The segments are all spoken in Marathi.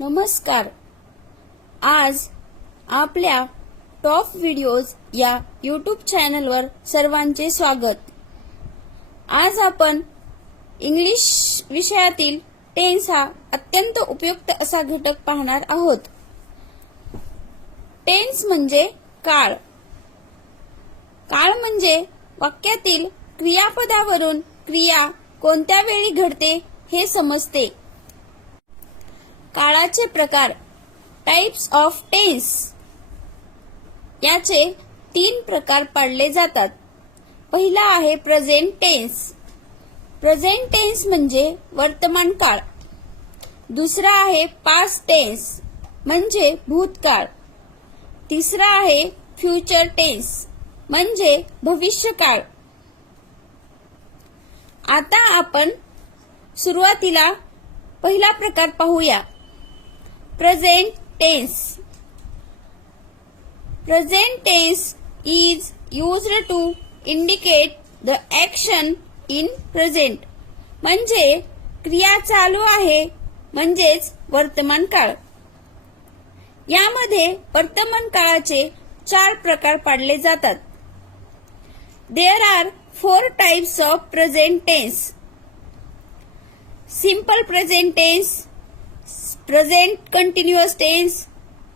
नमस्कार. आज आपल्या टॉप व्हिडिओज या यूट्यूब चॅनलवर सर्वांचे स्वागत. आज आपण इंग्लिश विषयातील टेन्स हा अत्यंत उपयुक्त असा घटक पाहणार आहोत. टेन्स म्हणजे काळ. काळ म्हणजे वाक्यातील क्रियापदावरून क्रिया कोणत्या वेळी घडते हे समजते. काळाचे प्रकार, टाइप्स ऑफ टेन्स. याचे 3 प्रकार पाडले जातात. पहिला आहे प्रेझेंट टेन्स. प्रेझेंट टेन्स म्हणजे वर्तमान काळ. दुसरा आहे पास्ट टेन्स म्हणजे भूतकाळ. तिसरा आहे फ्युचर टेन्स म्हणजे भविष्यकाळ. आता आपण सुरुवातीला पहिला प्रकार पाहूया. Present tense. Present tense is used to indicate the action in present. म्हणजे क्रिया चालू आहे म्हणजेच वर्तमान काळ. यामध्ये वर्तमान काळाचे 4 प्रकार पाडले जातात. There are 4 types of present tense. Simple present tense, present continuous tense,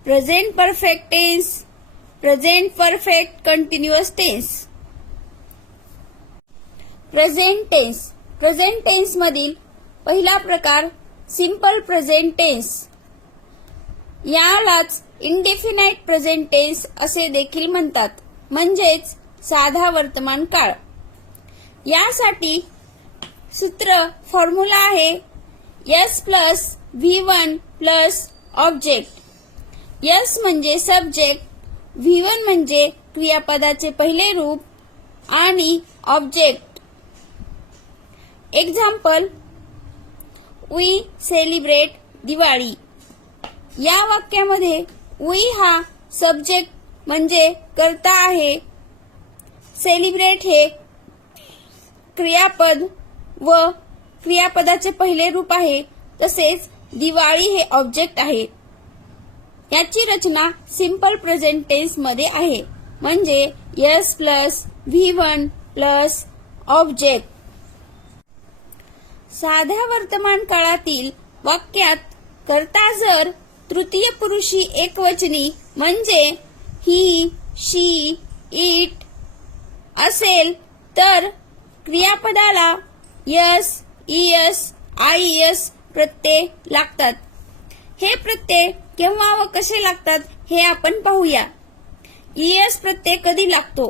present perfect tense, present perfect continuous tense. Present tense. Present tense मधील पहिला प्रकार सिंपल प्रेझेंट टेन्स. यालाच इंडेफिनाइट प्रेझेंट टेन्स असे देखील म्हणतात, म्हणजेच साधा वर्तमान काळ. यासाठी सूत्र फॉर्म्युला आहे S plus V1 plus object. S म्हणजे सब्जेक्ट, V1 म्हणजे क्रियापदाचे पहिले रूप आणि object. Example, we celebrate Diwali. या वाक्यामध्ये वी हा सब्जेक्ट म्हणजे कर्ता आहे. सेलिब्रेट हे क्रियापद व क्रियापदाचे पहिले रूप आहे, तसेच दिवाळी हे ऑब्जेक्ट आहे. याची रचना सिंपल प्रेझेंट टेन्स मध्ये आहे, म्हणजे S plus V1 plus object. साध्या वर्तमान काळातील वाक्यात कर्ता जर तृतीय पुरुषी एकवचनी म्हणजे ही, शी, इट असेल तर क्रियापदाला S, ES, IES प्रत्यय लागतात. हे प्रत्यय केव्हा व कसे लागतात हे आपण पाहूया. ES प्रत्यय कधी लागतो?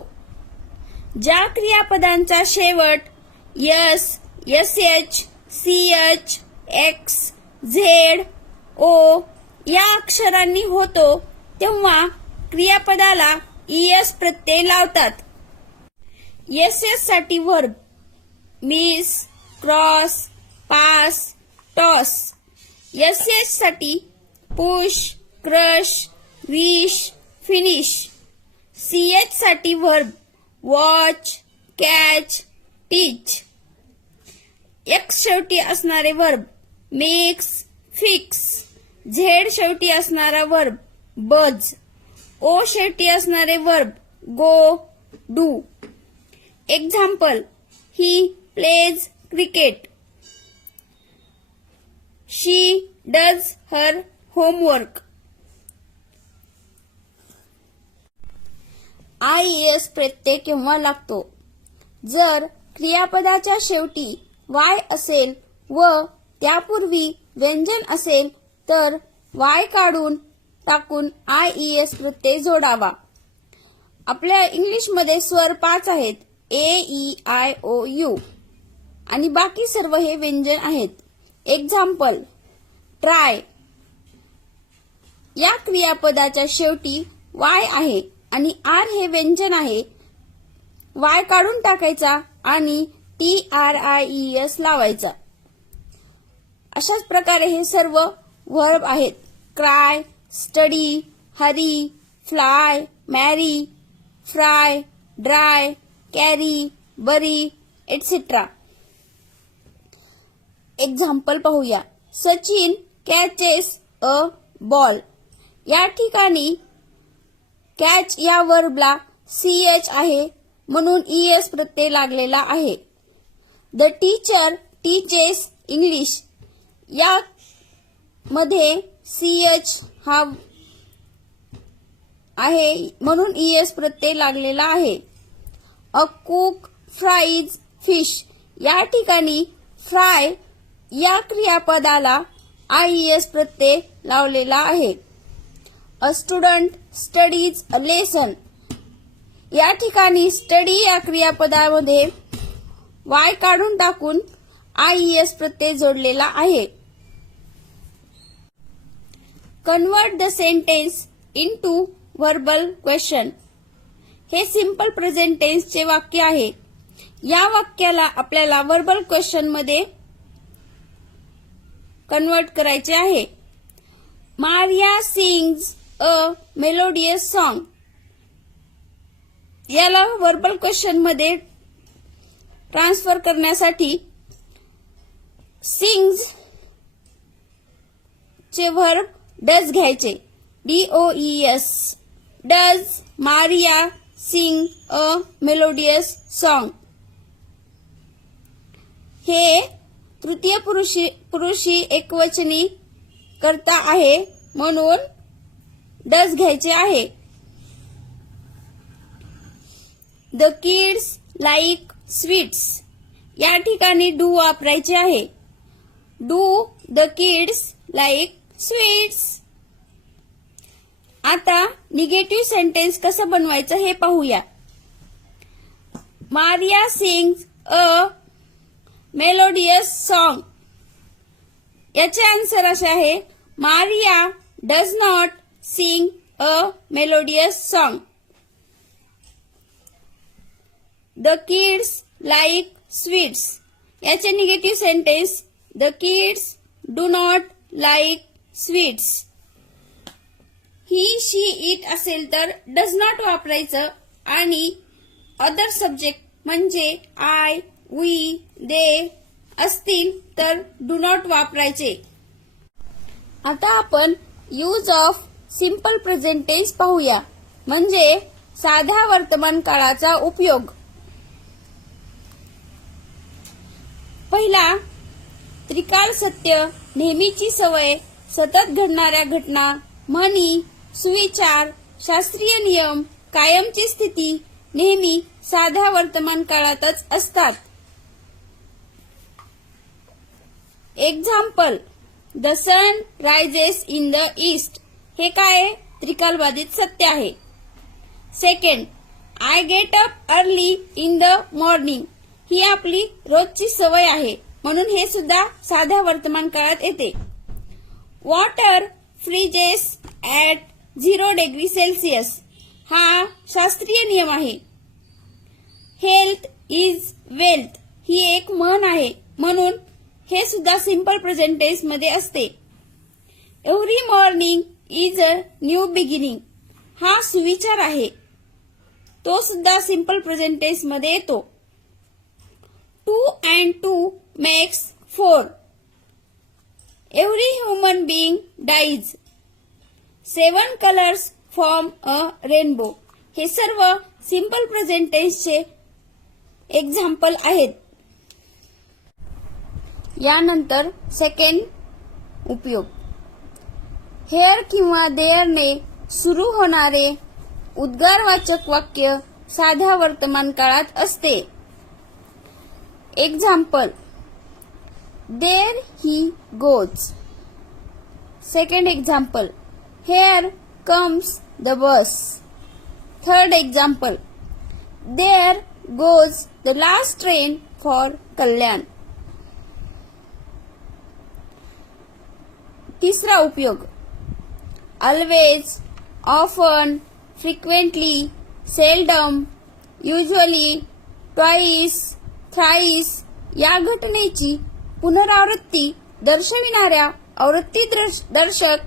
ज्या क्रियापदांचा शेवट S, SH, CH, X, Z, O या अक्षरांनी होतो तेव्हा क्रियापदाला ES प्रत्यय लावतात. SS साठी verb miss, cross, pass, toss. SH साठी push, crush, wish, finish. CH साठी वर्ब वॉच, कॅच, टीच. X शेवटी असणारे वर्ब मिक्स, फिक्स. Z शेवटी असणारा वर्ब बज. O शेवटी असणारे verb go, do. Example, he plays cricket. She does her homework. IES प्रत्यय केव्हा लागतो? जर क्रियापदाच्या शेवटी Y असेल व त्यापूर्वी व्यंजन असेल तर Y काढून टाकून IES प्रत्यय जोडावा. आपल्या इंग्लिशमध्ये स्वर 5 आहेत, AEIOU आणि बाकी सर्व हे व्यंजन आहेत. Example, try. या क्रियापदाच्या शेवटी Y आहे आणि R हे व्यंजन आहे. Y काढून टाकायचा आणि TRIES लावायचा. अशाच प्रकारे हे सर्व वर्ब आहेत. क्राय, स्टडी, हरी, फ्लाय, मॅरी, फ्राय, ड्राय, कॅरी, बरी, एटसेट्रा. एक्झाम्पल पाहूया. Sachin catches a ball. या ठिकाणी कॅच या वर्बला CH आहे म्हणून ES प्रत्यय लागलेला आहे. The teacher teaches English. या मध्ये CH हा आहे म्हणून ES प्रत्यय लागलेला आहे. A cook fries fish. या ठिकाणी फ्राय या क्रियापदाला IES प्रत्यय लावलेला आहे. A student studies a lesson. या ठिकाणी स्टडी या क्रियापदामध्ये Y काढून टाकून IES प्रत्यय जोडलेला आहे. Convert the sentence into verbal question. हे सिंपल प्रेझेंट टेन्सचे वाक्य आहे. या वाक्याला आपल्याला व्हर्बल क्वेश्चन मध्ये कन्वर्ट करायचे आहे. Maria sings a melodious song. याला व्हर्बल क्वेश्चन मध्ये ट्रान्सफर करण्यासाठी सिंग्स चे व्हर्ब डज घ्यायचे. DOES. Does Maria sing a melodious song. हे तृतीय पुरुषी एकवचनी कर्ता आहे म्हणून डज घ्यायचे आहे. The kids like sweets. या ठिकाणी डू वापरायचे आहे. Do the kids like sweets. आता निगेटिव्ह सेंटेन्स कसं बनवायचं हे पाहूया. Maria sings a melodious song. याचे आन्सर असे आहे. Maria does not sing a melodious song. The kids like sweets. याचे negative sentence. The kids do not like sweets. He she it असेल तर डज नॉट वापरायचं आणि अदर सब्जेक्ट म्हणजे आय वी दे असतील तर डू नॉट वापरायचे. आता आपण use of simple present tense पाहूया म्हणजे साध्या वर्तमान काळाचा उपयोग. पहिला, त्रिकाळ सत्य, नेहमीची सवय, सतत घडणाऱ्या घटना, म्हणी, सुविचार, शास्त्रीय नियम, कायमची स्थिती नेहमी साध्या वर्तमान काळातच असतात. Example, the sun rises in the east. हे काय त्रिकालबाधित सत्य आहे. Second, I get up early in the morning. ही आपली रोजची सवय आहे म्हणून हे सुद्धा साध्या वर्तमान काळात येते. Water freezes at 0 degree Celsius. हा शास्त्रीय नियम आहे. हेल्थ इज वेल्थ ही एक म्हण आहे म्हणून हे सुद्धा सिंपल प्रेझेंट टेन्स मध्ये असते. Every morning is a new beginning. हा सुविचार आहे. तो सुद्धा सिंपल प्रेझेंट टेन्स मध्ये येतो. 2 and 2 makes 4. Every human being dies. 7 colors form a rainbow. हे सर्व सिंपल प्रेझेंट टेन्सचे एक्झाम्पल आहेत. यानंतर सेकंड उपयोग. हेअर किंवा देअरने सुरू होणारे उद्गारवाचक वाक्य साध्या वर्तमान काळात असते. Example, there he goes. Second example, here comes the bus. Third example, there goes the last train for Kalyan. तिसरा उपयोग. Always, often, frequently, seldom, usually, twice, thrice या घटनेची पुनरावृत्ती दर्शविणाऱ्या आवृत्तीदर्शक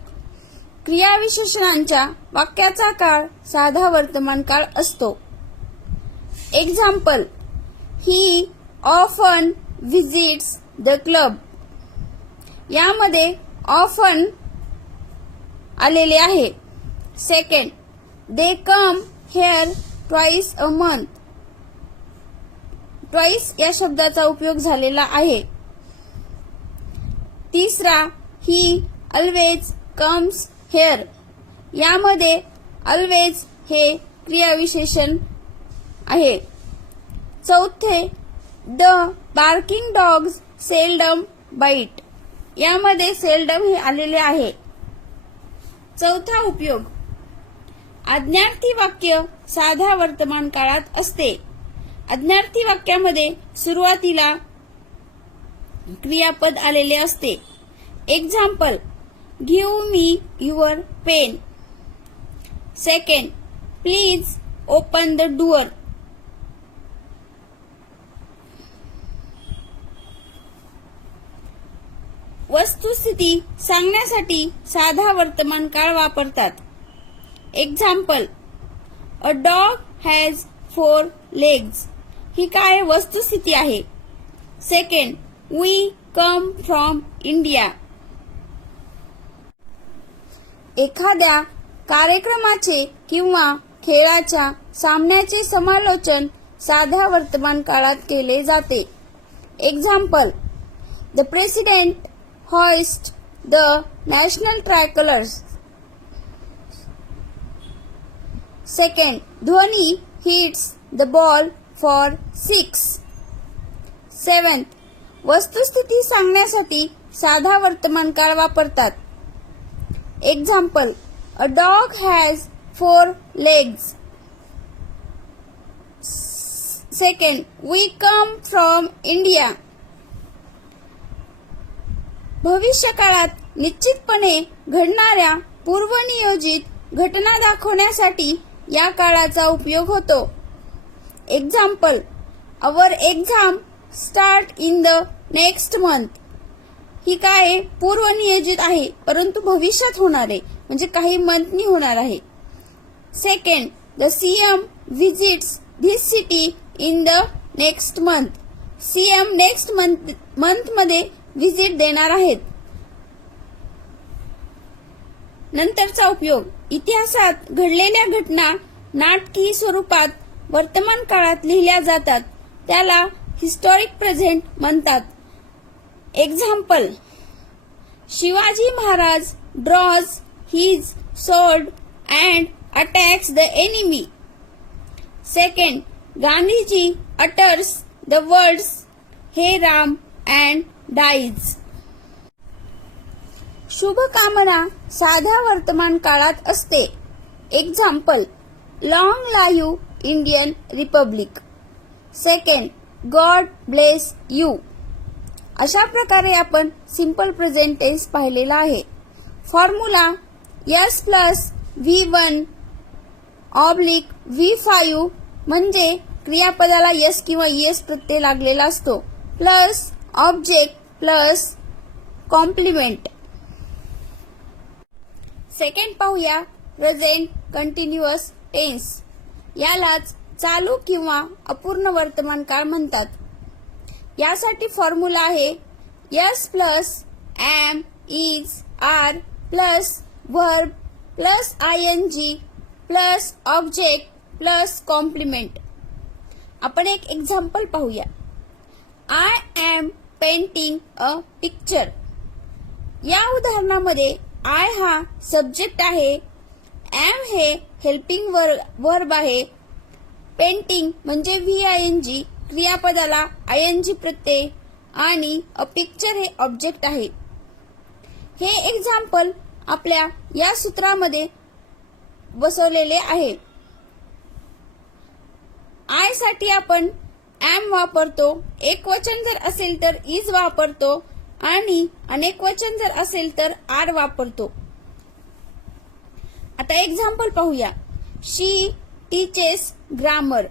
क्रियाविशेषणांच्या वाक्याचा काळ साधा वर्तमान काळ असतो. Example, he often visits the club. यामध्ये ऑफन आलेले आहे. Second, they come here twice a month. Twice या शब्दाचा उपयोग झालेला आहे. तिसरा, ही ऑलवेज कम्स हेअर. यामध्ये ऑलवेज हे क्रियाविशेषण आहे. चौथे, the barking dogs seldom bite. यामध्ये सेल्डम हे आलेले आहे. चौथा उपयोग, आज्ञार्थी वाक्य साध्या वर्तमान काळात असते. आज्ञार्थी वाक्यामध्ये सुरुवातीला क्रियापद आलेले असते. Example, give me your pen. Second, please open the door. वस्तुस्थिती सांगण्यासाठी साधा वर्तमान काळ वापरतात. Example, a dog has 4 legs. ही काय वस्तुस्थिती आहे. Second, we come from India. एखाद्या कार्यक्रमाचे किंवा खेळाच्या सामन्याचे समालोचन साध्या वर्तमान काळात केले जाते. Example, the president hoist the national tricolors. Second, Dhoni hits the ball for 6. Seventh, वस्तुस्थिती सांगण्यासाठी साधा वर्तमान काळ वापरतात. Example, a dog has 4 legs. Second, we come from India. भविष्य काळात निश्चितपणे घडणाऱ्या पूर्वनियोजित घटना दाखवण्यासाठी या काळाचा उपयोग होतो. Example, our exam start in the next month. ही काय पूर्वनियोजित आहे परंतु भविष्यात होणार आहे म्हणजे काही मंथनी होणार आहे. Second, the CM visits this city in the next month. CM next month मध्ये व्हिजिट देणार आहेत. नंतरचा उपयोग, इतिहासात घडलेल्या घटना नाटकी स्वरूपात वर्तमान काळात लिहिल्या जातात. त्याला हिस्टॉरिक प्रेझेंट म्हणतात. Example, Shivaji Maharaj draws his sword and attacks the enemy. Second, Gandhiji utters the words हे राम अँड डाईज. शुभकामना साध्या वर्तमान काळात असते. Example, long live Indian republic. Second, God bless you. अशा प्रकारे आपण सिंपल प्रेझेंट टेन्स पाहिलेला आहे. Formula S plus V1 oblique V5 म्हणजे क्रियापदाला S किंवा ES प्रत्यय लागलेला असतो plus object plus complement. Second पाहूया प्रेझेंट कंटिन्युअस टेन्स. यालाच चालू किंवा अपूर्ण वर्तमान काळ म्हणतात. यासाठी फॉर्म्युला आहे S plus am, is, are plus verb plus ing plus object plus complement. आपण एक एक्झाम्पल पाहूया. I am painting a picture. या उदाहरणामध्ये आय हा सब्जेक्ट आहे, एम हे हेल्पिंग वर्ब आहे, पेंटिंग म्हणजे VING क्रियापदाला ING प्रत्यय आणि अ पिक्चर हे ऑब्जेक्ट आहे. हे एक्झाम्पल आपल्या या सूत्रामध्ये बसवलेले आहे. आय साठी आपण एम वापरतो, एकवचन जर असेल तर इज वापरतो आणि अनेकवचन जर असेल तर आर वापरतो. आता एक्झाम्पल पाहूया. शी टीचेस ग्रामर.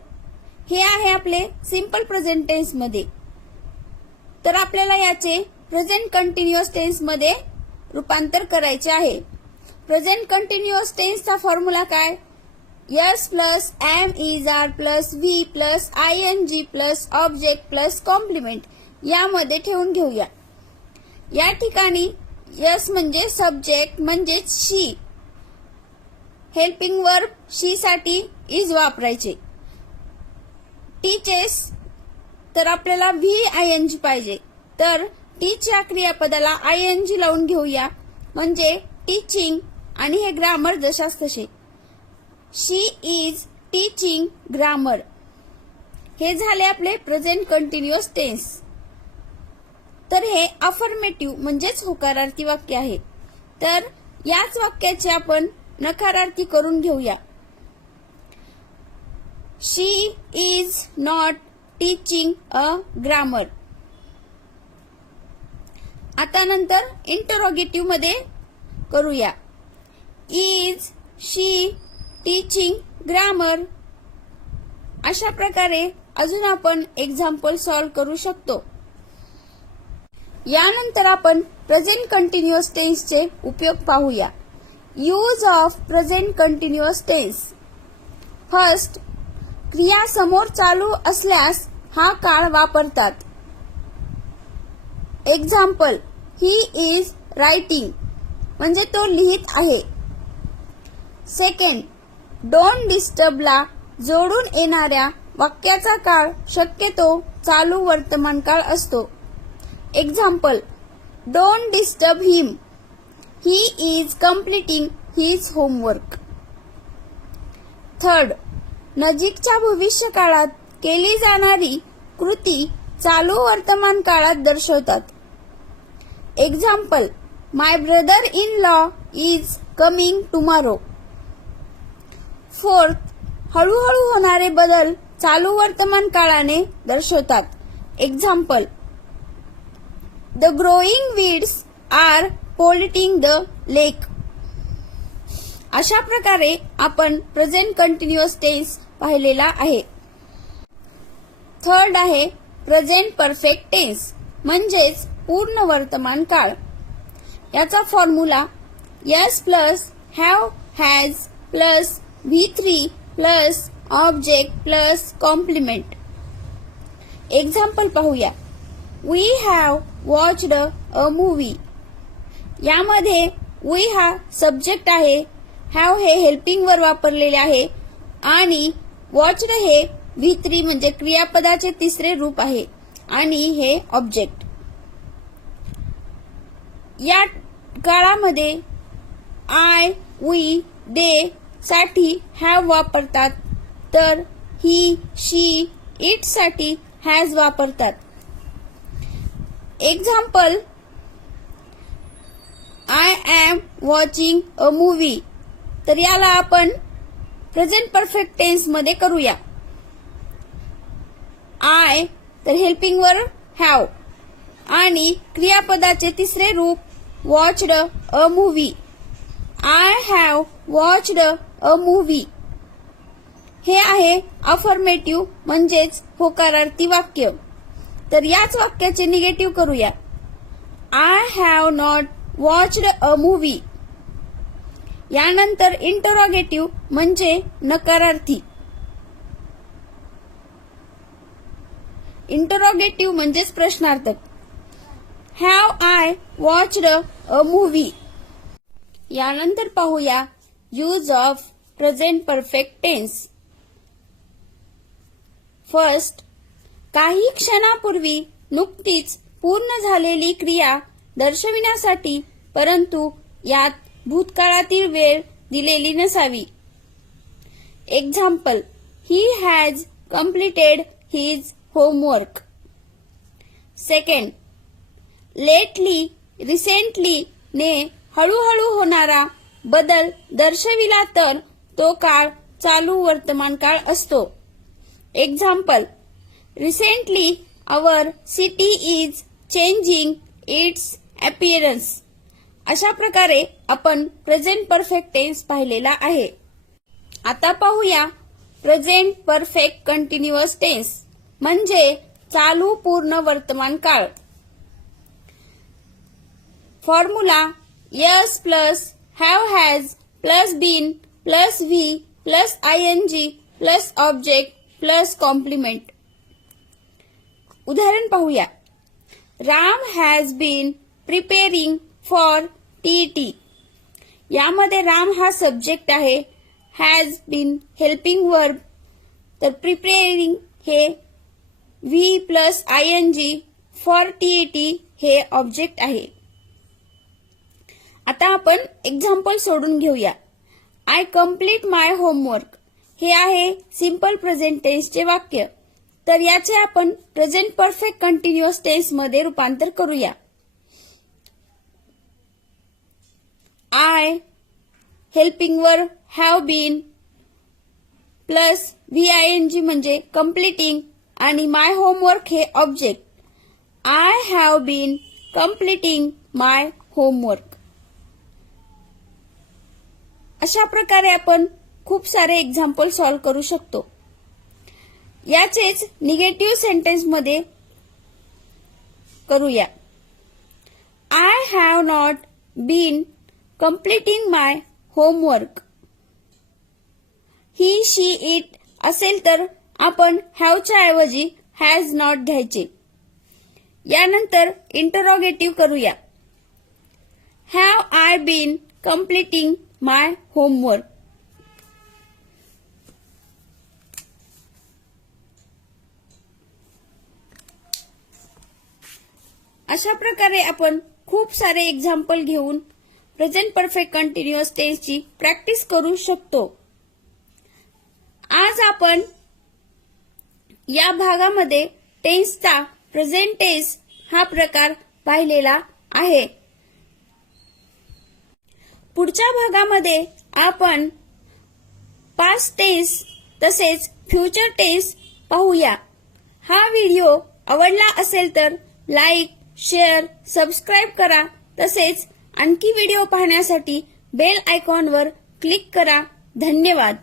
हे आहे आपले सिंपल प्रेझेंट टेन्स मध्ये. तर आपल्याला याचे प्रेझेंट कंटिन्युअस टेन्स मध्ये रूपांतर करायचे आहे. प्रेझेंट कंटिन्युअस टेन्सचा फॉर्म्युला काय? S plus am, is, are plus V plus ING plus object plus complement यामध्ये ठेवून घेऊया. या ठिकाणी S म्हणजे सब्जेक्ट म्हणजेच शी हेल्पिंग वर्ब शी साठी इज वापरायचे. टीचेस तर आपल्याला VING पाहिजे, तर टीचच्या क्रियापदाला ING लावून घेऊया, म्हणजे टीचिंग, आणि हे ग्रामर जशाच तसे. शी इज टीचिंग ग्रामर. हे झाले आपले प्रेझेंट कंटिन्युअस टेन्स. तर हे अफर्मेटिव्ह म्हणजेच होकारार्थी वाक्य आहे. तर याच वाक्याचे आपण नकारार्थी करून घेऊया. She is not teaching a grammar. आता नंतर इंटरोगेटिव्ह मध्ये करूया. Is she teaching grammar. अशा प्रकारे अजून आपण एक्झाम्पल सॉल्व्ह करू शकतो. यानंतर आपण प्रेझेंट कंटिन्युअस टेन्सचे उपयोग पाहूया. Use of present continuous tense. First, क्रिया समोर चालू असल्यास हा काळ वापरतात. एक्झाम्पल, ही इज रायटिंग म्हणजे तो लिहित आहे. सेकंड, डोंट डिस्टर्बला जोडून येणाऱ्या वाक्याचा काळ शक्यतो चालू वर्तमान काळ असतो. Example, don't disturb him, he is completing his homework. Third, नजीकच्या भविष्य काळात केली जाणारी कृती चालू वर्तमान काळात दर्शवतात. Example, my brother in law is coming tomorrow. Fourth, हळूहळू होणारे बदल चालू वर्तमान काळाने दर्शवतात. Example, the growing weeds are polluting the lake. अशा प्रकारे आपण प्रेझेंट कंटिन्युअस टेन्स पाहिलेला आहे. थर्ड आहे प्रेझेंट परफेक्ट टेन्स म्हणजेच पूर्ण वर्तमान काळ. याचा formula S plus have has plus V3 plus object plus complement. Example पाहूया. We have watched a movie. यामध्ये वी हा सब्जेक्ट आहे, हॅव हे हेल्पिंग वर वापरलेले आहे, आणि वॉच्ड हे V3 म्हणजे क्रियापदाचे तिसरे रूप आहे, आणि हे ऑब्जेक्ट. या काळामध्ये आय, वी, दे साठी हॅव वापरतात, तर ही, शी, इट साठी हॅज वापरतात. Example, I am watching a movie. तर याला आपण प्रेझेंट परफेक्ट टेन्स मध्ये करूया. आय तर हेल्पिंग वर हॅव, आणि क्रियापदाचे तिसरे रूप watched a movie. I have watched a movie. हे आहे अफर्मेटिव्ह म्हणजेच होकारार्थी वाक्य. तर याच वाक्याचे निगेटिव्ह करूया. I have not watched a movie. यानंतर इंटरोगेटिव्ह म्हणजे नकारार्थी. इंटरोगेटिव्ह म्हणजेच प्रश्नार्थक. Have I watched a movie. यानंतर पाहूया use of present perfect tense. First, काही क्षणापूर्वी नुकतीच पूर्ण झालेली क्रिया दर्शविण्यासाठी, परंतु यात भूतकाळातील वेळ दिलेली नसावी. Example, he has completed his homework. Second, lately, recently ने हळूहळू होणारा बदल दर्शविला तर तो काळ चालू वर्तमान काळ असतो. Example, recently our city is changing its appearance. अशा प्रकारे आपण प्रेझेंट परफेक्ट टेन्स पाहिलेला आहे. आता पाहूया प्रेझेंट परफेक्ट कंटिन्युअस टेन्स म्हणजे चालू पूर्ण वर्तमान काळ. Formula S plus have has plus been plus V plus ING plus object plus complement. उदाहरण पाहूया. Ram has been preparing for TET. यामध्ये राम हा सब्जेक्ट आहे हॅज बीन हेल्पिंग वर्ब, तर प्रिपेअरिंग हे V plus ING for TAT हे ऑब्जेक्ट आहे. आता आपण एक्झाम्पल सोडून घेऊया. आय कम्प्लीट माय होमवर्क हे आहे सिंपल प्रेझेंट टेन्सचे वाक्य. तर याचे आपण प्रेझेंट परफेक्ट कंटिन्युअस टेन्स मध्ये रूपांतर करूया. I helping verb have been plus VING म्हणजे कम्प्लिटिंग आणि माय होमवर्क हे object. I have been completing my homework. अशा प्रकारे आपण खूप सारे एक्झाम्पल सॉल्व्ह करू शकतो. याचेच निगेटिव्ह सेंटेन्स मध्ये करूया. I have not been completing my homework. He she it असेल तर आपण हॅवच्या ऐवजी हॅज नॉट घ्यायचे. यानंतर इंटरोगेटिव्ह करूया. Have I been completing my homework. अशा प्रकारे आपण खूप सारे एक्झाम्पल घेऊन प्रेझेंट परफेक्ट कंटिन्युअस टेन्सची प्रॅक्टिस करू शकतो. आज आपण या भागामध्ये टेन्सचा प्रेझेंट टेन्स हा प्रकार पाहिलेला आहे. पुढच्या भागामध्ये आपण पास्ट टेन्स तसेच फ्युचर टेन्स पाहूया. हा व्हिडिओ आवडला असेल तर लाईक, शेअर, सबस्क्राईब करा. तसेच आणखी व्हिडिओ पाहण्यासाठी बेल आयकॉनवर क्लिक करा. धन्यवाद.